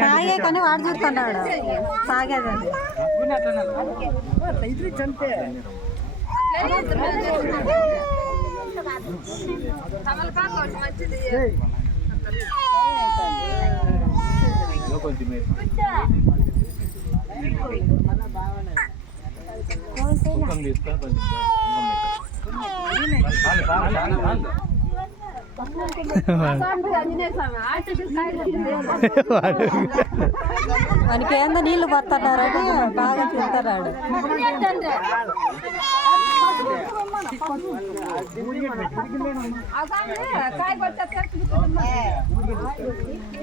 తాగే కానీ వాడు చూస్తున్నాడు తాగేదండి మనకి ఏందో నీళ్లు పడుతున్నారని బాగా తింటున్నాడు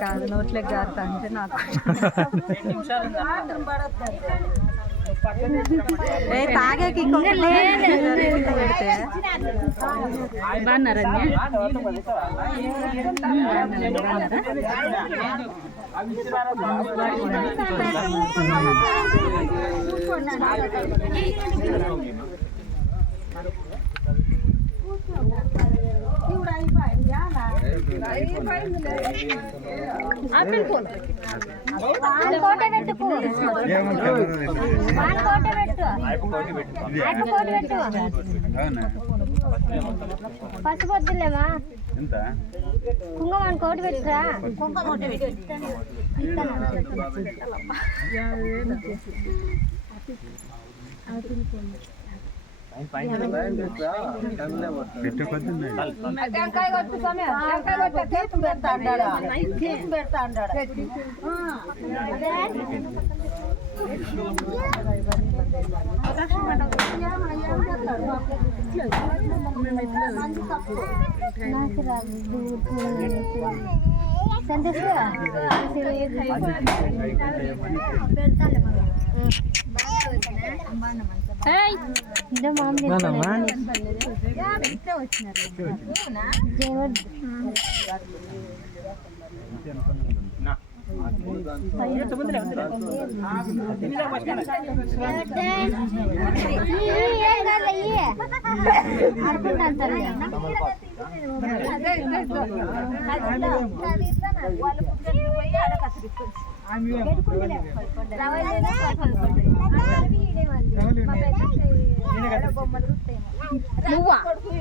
కాదు నోట్లే జారుతా అంటే నాకు తాగేకి పెడితే బాగున్నారా ఆపిల్ ఫోన్ కోట పెట్టు పసుపు వద్దులేమా కుంకుమ కోటి పెట్టురా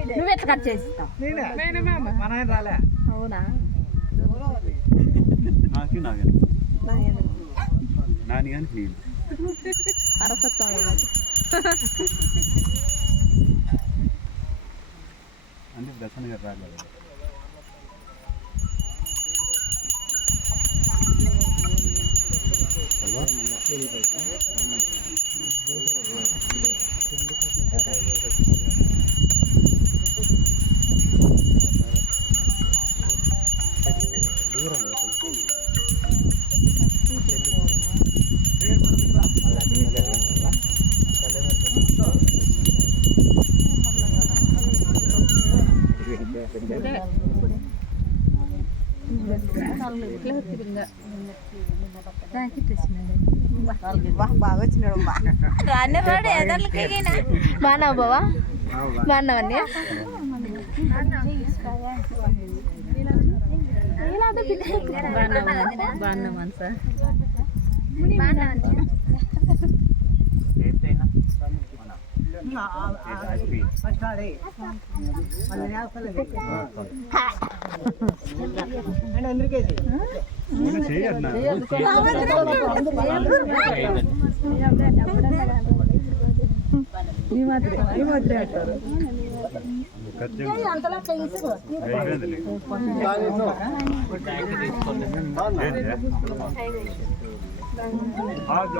నువ్వెట్లా కట్ చేస్తావు అవునా అరసత్వం అంటే దర్శన గారు రాలేదు బాగా వచ్చినాడు బాగున్నావు బావా బాగున్నావన్నీ బాగున్నామా సార్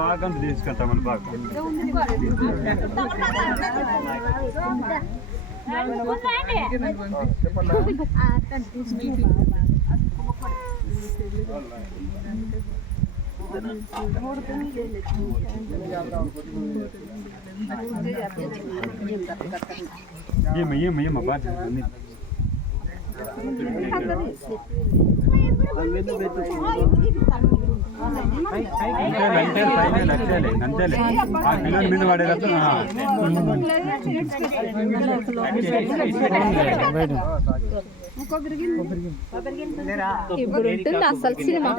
ఆగంత తీసుకెళ్తామని బాగా ఏమయ్యమ్మ బాధ్యత అంతేలే ఆ పిల్లల మీద పడేటప్పుడు ఇప్పుడు ఉంటుంది అసలు సినిమా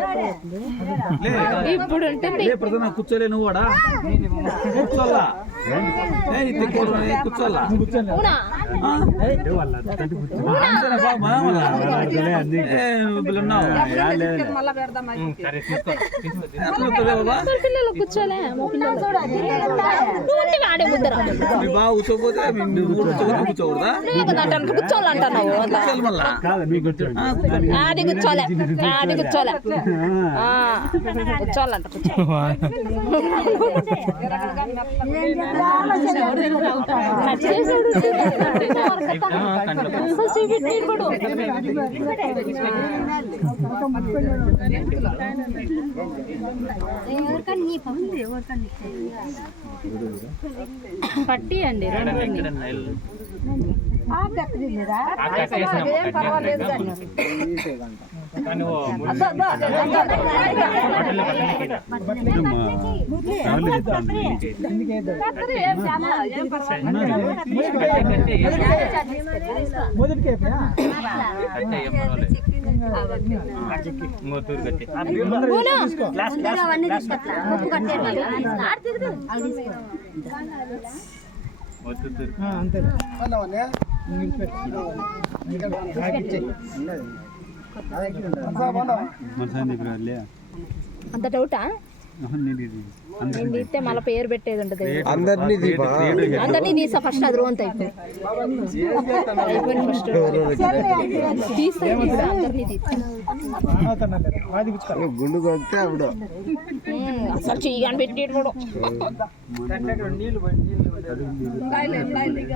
ఇప్పుడు ఉంటుంది కూర్చోలే నువ్వు కూడా కూర్చోల్లా కూర్చోల్లా పిల్లలు కూర్చోలే ఆడే ముద్దర బాగా కూర్చోపోతే కూర్చోకూడదా కూర్చోవాలంటున్నావు ఆడి కూర్చోలే ఆడి కూర్చోలే కూర్చోవాలంట పట్టి అండి అంత డౌటా నేను తీస్తే మళ్ళీ పేరు పెట్టేది ఉంటుంది అందరినీ తీసా ఫస్ట్ అది రోంత అయిపోయింది ఫస్ట్ తీస్తా అందరినీ అసలు చెయ్యని పెట్టేది కూడా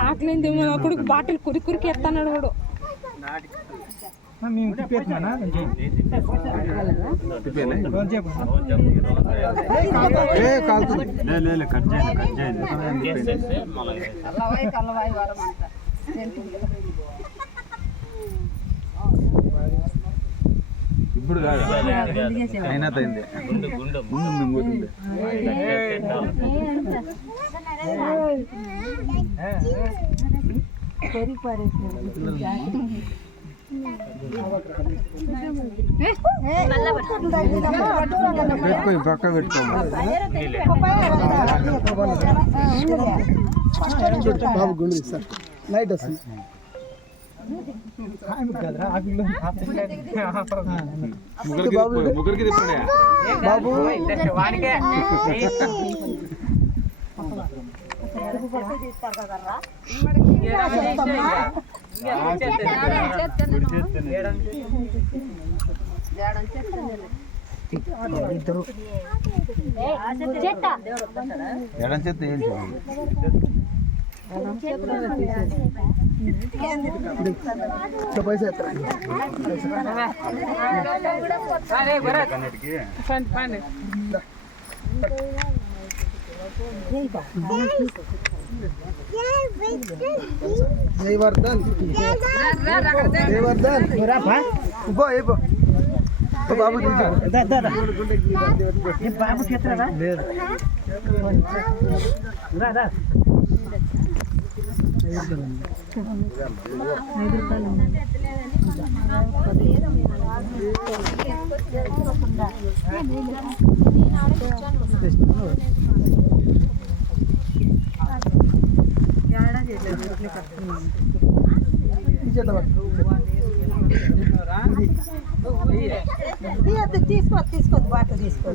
ఆకలింది అప్పుడు బాటిల్ కురికి ఎత్తాడు కూడా ఇప్పుడు కాదు అయినా తైంది పక్క బాబు గుండు సార్ లైట్ వస్తుంది ముగ్గురికి తిప్పండి బాబు ఎడం చేత ఏం పైసా జయవర్ధన్ జయవర్ధన్ ఇపో ఇపో బాబు బాబు చేస్తారా లేదు తీసుకో బాట తీసుకో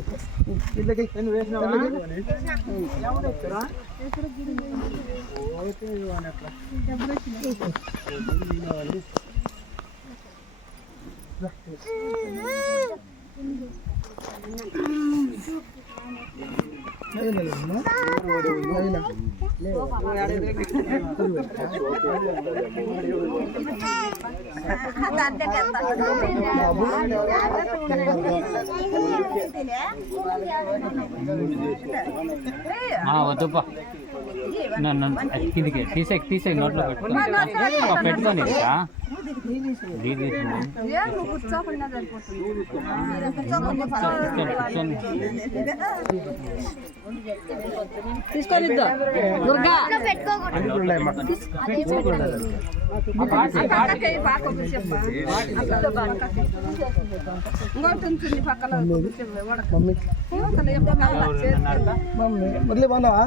వద్దుపా కిందికి తీసే నోట్లో పెట్టుకొని తీసుకొని దుర్గా మళ్ళీ బాగున్నావా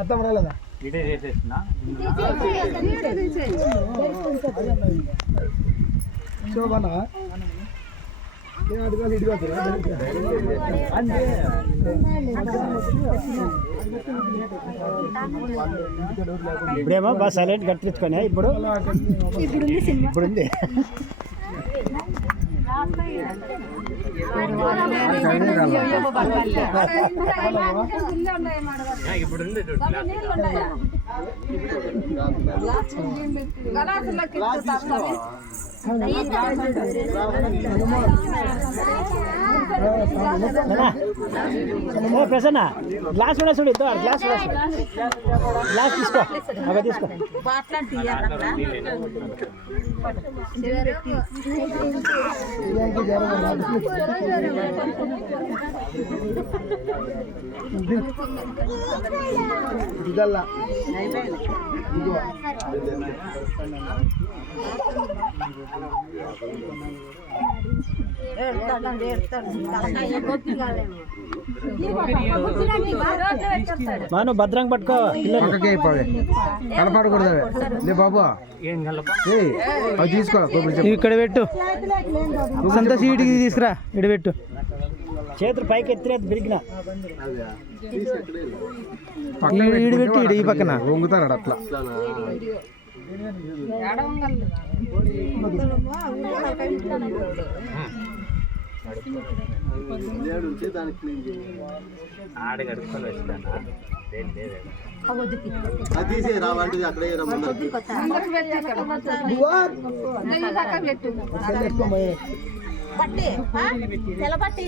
అర్థం రాలేదా ఇదే చేసేస్తున్నా సో బాగున్నావా అడగాలి ఇటు ఇప్పుడేమో బాగా సైలెంట్ కట్టించుకొని ఇప్పుడు ఉంది ప్రసన్న గ్లాస్ కూడా చూడు గ్లాస్ తీసుకో అవి తీసుకో ఇదల్లా మాను భద్రంగా పట్టుకో కనపడకూడదు లే బాబు అవి తీసుకో ఇక్కడ పెట్టు సంతోష్ వీటికి తీసుకురా ఇక్కడ పెట్టు చేతులు పైకి ఎత్తిరేది బిరిగిన ఈడు పెట్టి ఈ పక్కన వంగుతాడు అట్లా పట్టి తెల్ల పట్టి